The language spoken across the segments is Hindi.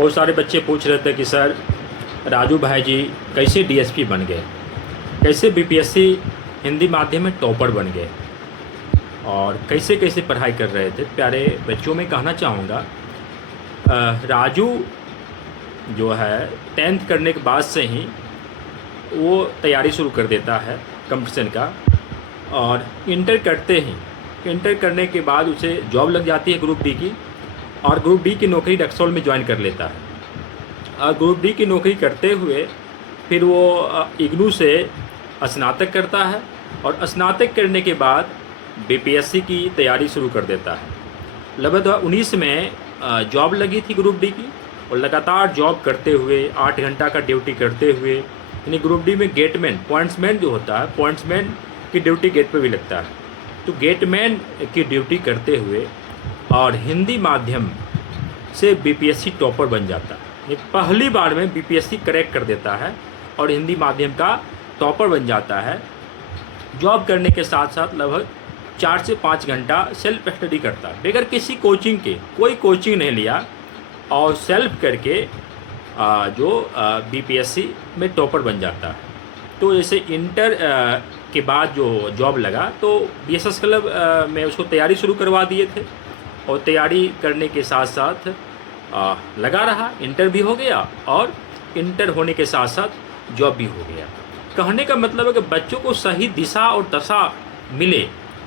बहुत सारे बच्चे पूछ रहे थे कि सर राजू भाई जी कैसे डीएसपी बन गए, कैसे बीपीएससी हिंदी माध्यम में टॉपर बन गए और कैसे कैसे पढ़ाई कर रहे थे। प्यारे बच्चों में कहना चाहूँगा, राजू जो है 10th करने के बाद से ही वो तैयारी शुरू कर देता है कंपटीशन का, और इंटर करने के बाद उसे जॉब लग जाती है ग्रुप डी की, और ग्रुप डी की नौकरी रक्सौल में ज्वाइन कर लेता है। और ग्रुप डी की नौकरी करते हुए फिर वो इग्नू से स्नातक करता है, और स्नातक करने के बाद बीपीएससी की तैयारी शुरू कर देता है। लगभग 2019 में जॉब लगी थी ग्रुप डी की, और लगातार जॉब करते हुए 8 घंटा का ड्यूटी करते हुए, यानी ग्रुप डी में गेटमैन पॉइंट्समैन जो होता है, पॉइंट्समैन की ड्यूटी गेट पे भी लगता है, तो गेटमैन की ड्यूटी करते हुए और हिंदी माध्यम से बीपीएससी टॉपर बन जाता है। ये पहली बार में बीपीएससी क्रैक कर देता है और हिंदी माध्यम का टॉपर बन जाता है। जॉब करने के साथ साथ लगभग 4 से 5 घंटा सेल्फ स्टडी करता है, बगैर किसी कोचिंग के, कोई कोचिंग नहीं लिया, और सेल्फ करके जो बीपीएससी में टॉपर बन जाता है। तो जैसे इंटर के बाद जो जॉब लगा तो बीएसएस क्लब में उसको तैयारी शुरू करवा दिए थे, और तैयारी करने के साथ साथ लगा रहा। इंटर भी हो गया और इंटर होने के साथ साथ जॉब भी हो गया। कहने का मतलब है कि बच्चों को सही दिशा और दशा मिले,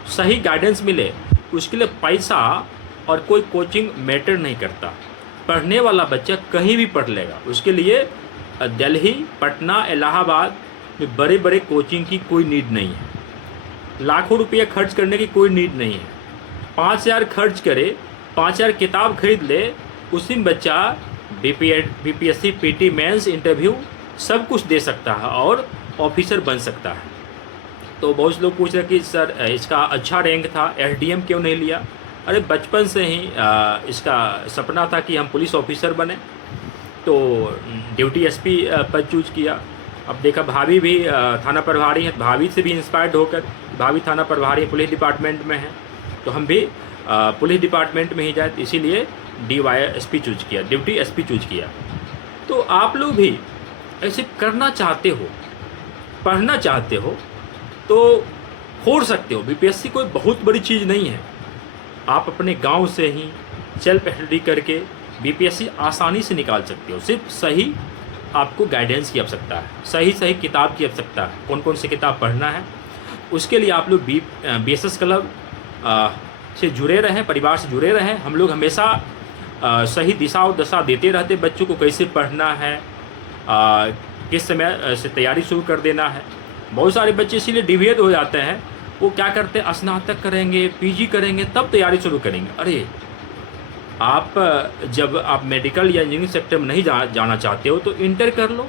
सही गाइडेंस मिले, उसके लिए पैसा और कोई कोचिंग मैटर नहीं करता। पढ़ने वाला बच्चा कहीं भी पढ़ लेगा। उसके लिए दिल्ली, पटना, इलाहाबाद में बड़े बड़े कोचिंग की कोई नीड नहीं है। लाखों रुपये खर्च करने की कोई नीड नहीं है। 5,000 खर्च करे, 5,000 किताब खरीद ले, उसी में बच्चा बीपीएससी, पीटी, मेंस, इंटरव्यू सब कुछ दे सकता है और ऑफिसर बन सकता है। तो बहुत से लोग पूछ रहे कि सर इसका अच्छा रैंक था, एसडीएम क्यों नहीं लिया? अरे बचपन से ही इसका सपना था कि हम पुलिस ऑफिसर बने, तो ड्यूटी एसपी पद चूज किया। अब देखा भाभी भी थाना प्रभारी है, भाभी से भी इंस्पायर्ड होकर, भाभी थाना प्रभारी पुलिस डिपार्टमेंट में है, तो हम भी पुलिस डिपार्टमेंट में ही जाए, इसीलिए डीवाईएसपी चूज किया, ड्यूटी एसपी चूज किया। तो आप लोग भी ऐसे करना चाहते हो, पढ़ना चाहते हो, तो छोड़ सकते हो। बीपीएससी कोई बहुत बड़ी चीज़ नहीं है। आप अपने गांव से ही सेल्फ स्टडी करके बीपीएससी आसानी से निकाल सकते हो। सिर्फ सही आपको गाइडेंस की आवश्यकता है, सही किताब की आवश्यकता है, कौन कौन सी किताब पढ़ना है। उसके लिए आप लोग बीएसएस क्लब से जुड़े रहें, परिवार से जुड़े रहें। हम लोग हमेशा सही दिशा और दशा देते रहते बच्चों को, कैसे पढ़ना है, किस समय से तैयारी शुरू कर देना है। बहुत सारे बच्चे इसीलिए डिविएट हो जाते हैं। वो क्या करते हैं, स्नातक करेंगे, पीजी करेंगे, तब तैयारी शुरू करेंगे। अरे आप जब आप मेडिकल या इंजीनियरिंग सेक्टर में नहीं जाना चाहते हो तो इंटर कर लो,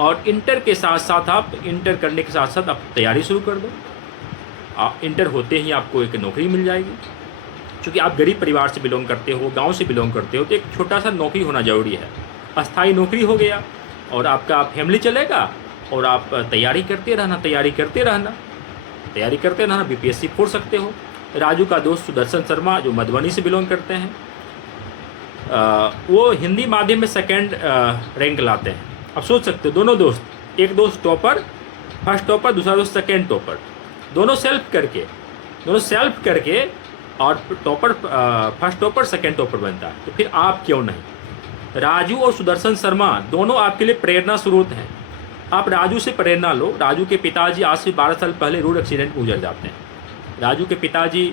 और इंटर के साथ साथ आप इंटर करने के साथ साथ आप तैयारी शुरू कर दो। इंटर होते ही आपको एक नौकरी मिल जाएगी। क्योंकि आप गरीब परिवार से बिलोंग करते हो, गांव से बिलोंग करते हो, तो एक छोटा सा नौकरी होना ज़रूरी है। अस्थाई नौकरी हो गया और आपका फैमिली चलेगा, और आप तैयारी करते रहना, बीपीएससी फोड़ सकते हो। राजू का दोस्त सुदर्शन शर्मा जो मधुबनी से बिलोंग करते हैं, वो हिंदी माध्यम में 2nd रैंक लाते हैं। अब सोच सकते हो, दोनों दोस्त, एक दोस्त टॉपर, फर्स्ट टॉपर, दूसरा दोस्त 2nd टॉपर, दोनों सेल्फ करके और topper, first topper 2nd topper बनता है। तो फिर आप क्यों नहीं? राजू और सुदर्शन शर्मा दोनों आपके लिए प्रेरणा स्रोत हैं। आप राजू से प्रेरणा लो। राजू के पिताजी आज से 12 साल पहले रोड एक्सीडेंट में गुजर जाते हैं। राजू के पिताजी,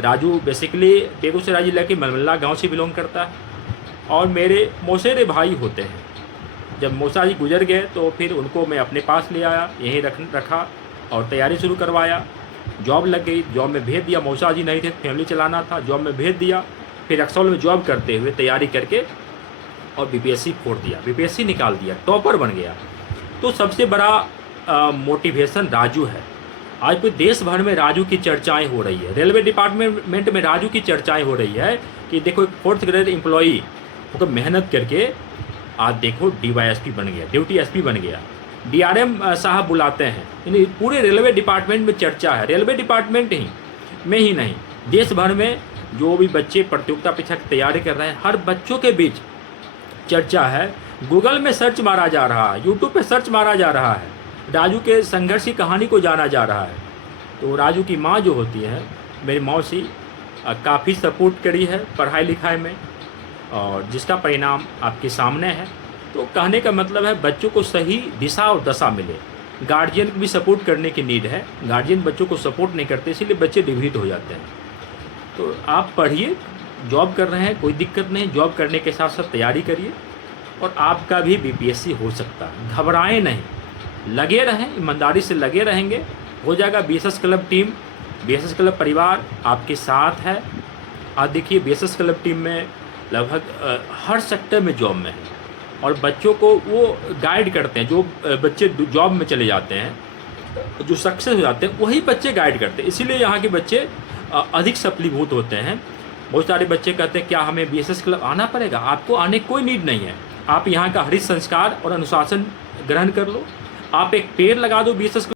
राजू बेसिकली बेगूसराय जिला के मलमल्ला गांव से बिलोंग करता है, और मेरे मौसेरे भाई होते हैं। जब मौसा जी गुजर गए तो फिर उनको मैं अपने पास ले आया, यहीं रखा और तैयारी शुरू करवाया। जॉब लग गई, जॉब में भेज दिया। मौसा जी नहीं थे, फैमिली चलाना था, जॉब में भेज दिया। फिर रक्सौल में जॉब करते हुए तैयारी करके और बीपीएससी फोड़ दिया, बीपीएससी निकाल दिया, टॉपर बन गया। तो सबसे बड़ा मोटिवेशन राजू है। आज पूरे देश भर में राजू की चर्चाएं हो रही है। रेलवे डिपार्टमेंट में राजू की चर्चाएं हो रही है कि देखो एक 4th ग्रेड एम्प्लॉई तो मेहनत करके आज देखो डीवाईएसपी बन गया, ड्यूटी एसपी बन गया, डीआरएम साहब बुलाते हैं। यानी पूरे रेलवे डिपार्टमेंट में चर्चा है। रेलवे डिपार्टमेंट ही नहीं, देश भर में जो भी बच्चे प्रतियोगिता परीक्षा की तैयारी कर रहे हैं, हर बच्चों के बीच चर्चा है, गूगल में सर्च मारा जा रहा है, यूट्यूब पे सर्च मारा जा रहा है, राजू के संघर्ष की कहानी को जाना जा रहा है। तो राजू की माँ जो होती है, मेरी मौसी, काफ़ी सपोर्ट करी है पढ़ाई लिखाई में, और जिसका परिणाम आपके सामने है। तो कहने का मतलब है बच्चों को सही दिशा और दशा मिले। गार्जियन को भी सपोर्ट करने की नीड है, गार्जियन बच्चों को सपोर्ट नहीं करते, इसीलिए बच्चे डिविएट हो जाते हैं। तो आप पढ़िए, जॉब कर रहे हैं कोई दिक्कत नहीं, जॉब करने के साथ साथ तैयारी करिए और आपका भी बीपीएससी हो सकता है। घबराएं नहीं, लगे रहें, ईमानदारी से लगे रहेंगे, हो जाएगा। BSS club team, BSS club परिवार आपके साथ है। आज देखिए बीएसएस क्लब टीम में लगभग हर सेक्टर में जॉब में है, और बच्चों को वो गाइड करते हैं। जो बच्चे जॉब में चले जाते हैं, जो सक्सेस हो जाते हैं, वही बच्चे गाइड करते हैं। इसीलिए यहाँ के बच्चे अधिक सफलीभूत होते हैं। बहुत सारे बच्चे कहते हैं क्या हमें बीएसएस क्लब आना पड़ेगा? आपको आने की कोई नीड नहीं है। आप यहाँ का हरित संस्कार और अनुशासन ग्रहण कर लो। आप एक पेड़ लगा दो बीएसएस